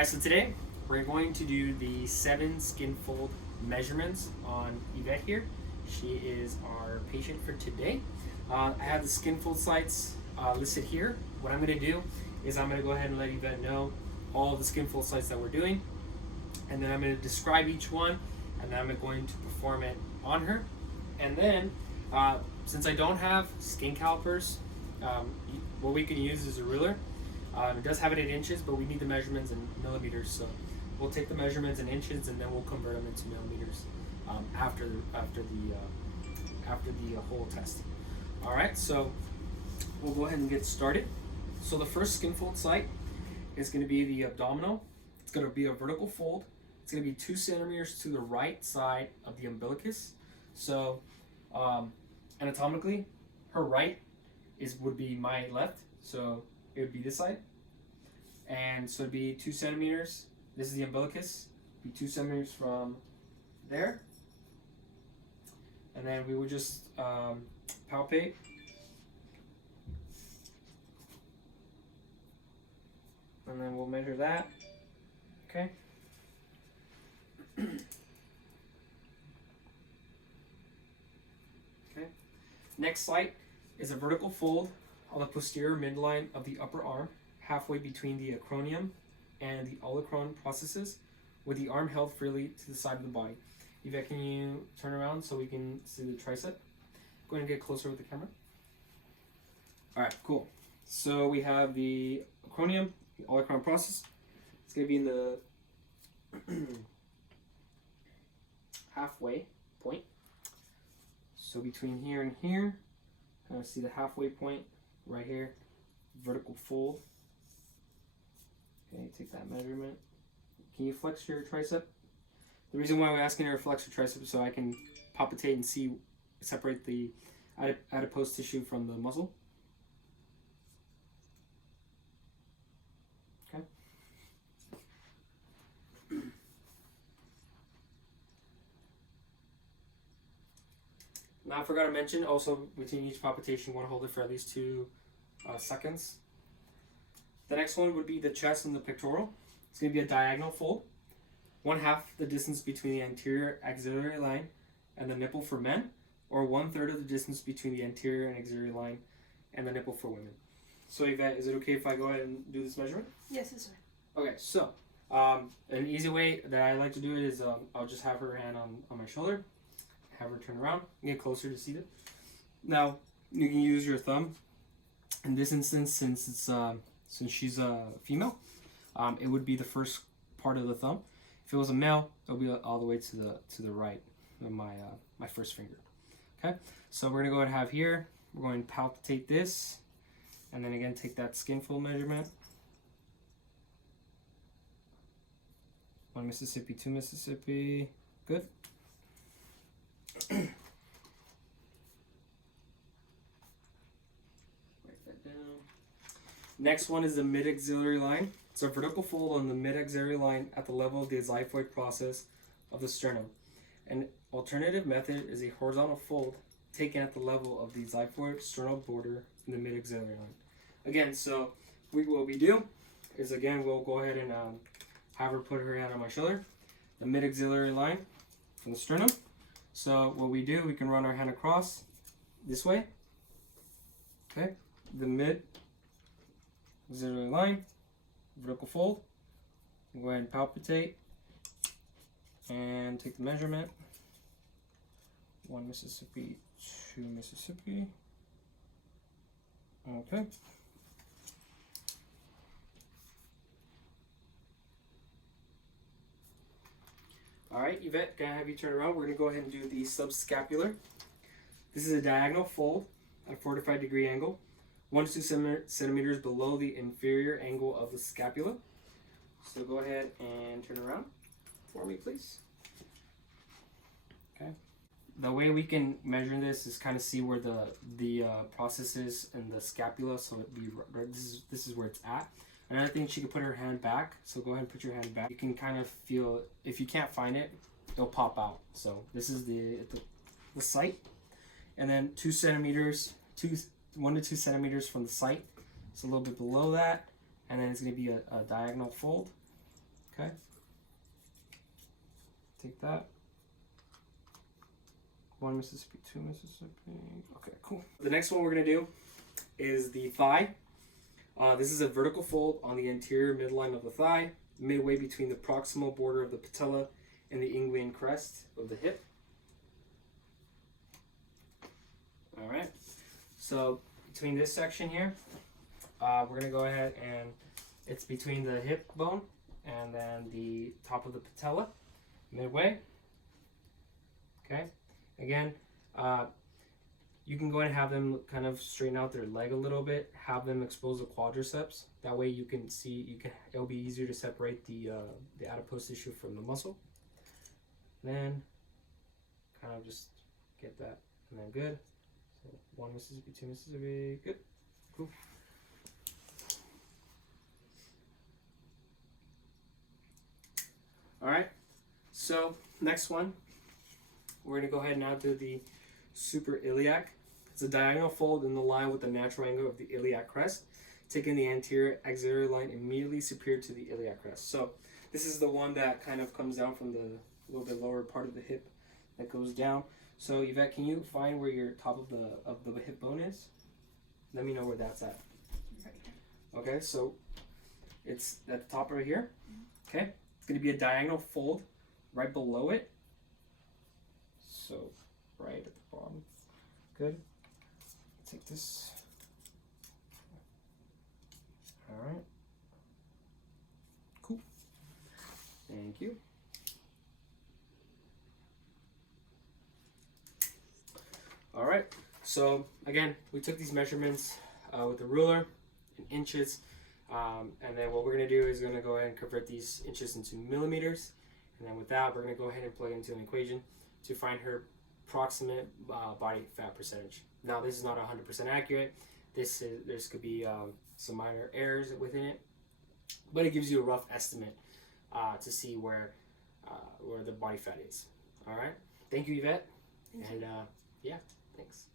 Alright, so today we're going to do the 7 skin fold measurements on Yvette here. She is our patient for today. I have the skin fold sites listed here. What I'm going to do is I'm going to go ahead and let Yvette know all of the skin fold sites that we're doing, and then I'm going to describe each one, and then I'm going to perform it on her. And then, since I don't have skin calipers, what we can use is a ruler. It does have it in inches, but we need the measurements in millimeters, so we'll take the measurements in inches and then we'll convert them into millimeters after the whole test. All right, so we'll go ahead and get started. So the first skin fold site is going to be the abdominal. It's going to be a vertical fold. It's going to be 2 centimeters to the right side of the umbilicus. So anatomically, her right would be my left, so it would be this side. And so it'd be 2 centimeters. This is the umbilicus. Be 2 centimeters from there. And then we would just palpate. And then we'll measure that. Okay. Okay. Next site is a vertical fold on the posterior midline of the upper arm, halfway between the acromion and the olecranon processes, with the arm held freely to the side of the body. Yvette, can you turn around so we can see the tricep? Go ahead and get closer with the camera. All right, cool. So we have the acromion, the olecranon process. It's going to be in the halfway point. So between here and here, kind of see the halfway point right here, vertical fold. Okay, take that measurement. Can you flex your tricep? The reason why we're asking her to flex her tricep is so I can palpitate and separate the adipose tissue from the muscle. Okay. Now I forgot to mention also between each palpitation, you want to hold it for at least 2 seconds. The next one would be the chest and the pectoral. It's going to be a diagonal fold. 1/2 the distance between the anterior axillary line and the nipple for men, or 1/3 of the distance between the anterior and axillary line and the nipple for women. So Yvette, is it okay if I go ahead and do this measurement? Yes, it's fine. Okay, so an easy way that I like to do it is I'll just have her hand on my shoulder, have her turn around, and get closer to see it. Now, you can use your thumb. In this instance, since she's a female, it would be the first part of the thumb. If it was a male, it'll be all the way to the right of my first finger. Okay, so we're gonna go ahead and have here. We're going to palpitate this, and then again take that skin fold measurement. 1 Mississippi, 2 Mississippi, good. Next one is the mid-axillary line. It's a vertical fold on the mid-axillary line at the level of the xiphoid process of the sternum. An alternative method is a horizontal fold taken at the level of the xiphoid sternal border in the mid-axillary line. Again, so what we do is, again, we'll go ahead and have her put her hand on my shoulder, the mid-axillary line from the sternum. So what we do, we can run our hand across this way. Okay, the mid-axillary line, vertical fold. Go ahead and palpitate and take the measurement. 1 Mississippi, 2 Mississippi. Okay. All right, Yvette, can I have you turn around? We're going to go ahead and do the subscapular. This is a diagonal fold at a 45-degree angle, 1 to 2 centimeters below the inferior angle of the scapula. So go ahead and turn around for me, please. Okay. The way we can measure this is kind of see where the process is in the scapula. So this is where it's at. Another thing, she can put her hand back. So go ahead and put your hand back. You can kind of feel, if you can't find it, it'll pop out. So this is the site. And then 2 centimeters, 1 to 2 centimeters from the site. It's a little bit below that. And then it's going to be a diagonal fold. Okay. Take that. 1 Mississippi, 2 Mississippi. Okay, cool. The next one we're gonna do is the thigh. This is a vertical fold on the anterior midline of the thigh, midway between the proximal border of the patella and the inguinal crest of the hip. All right. So between this section here, we're gonna go ahead and it's between the hip bone and then the top of the patella, midway. Okay. Again, you can go ahead and have them kind of straighten out their leg a little bit. Have them expose the quadriceps. That way you can see. It'll be easier to separate the adipose tissue from the muscle. Then, kind of just get that, and then good. So 1 Mississippi, 2 Mississippi, good, cool. All right. So next one, we're gonna go ahead and now do the super iliac. It's a diagonal fold in the line with the natural angle of the iliac crest, taking the anterior axillary line immediately superior to the iliac crest. So this is the one that kind of comes down from the little bit lower part of the hip that goes down. So Yvette, can you find where your top of the hip bone is? Let me know where that's at. Right here. Okay, so it's at the top right here. Okay, it's gonna be a diagonal fold right below it. So right at the bottom. Good. Take this. All right. Cool. Thank you. All right. So again, we took these measurements with the ruler in inches, and then what we're gonna do is gonna go ahead and convert these inches into millimeters, and then with that, we're gonna go ahead and plug into an equation to find her proximate body fat percentage. Now, this is not 100% accurate. There's could be some minor errors within it, but it gives you a rough estimate to see where the body fat is. All right. Thank you, Yvette. Thank and yeah, thanks.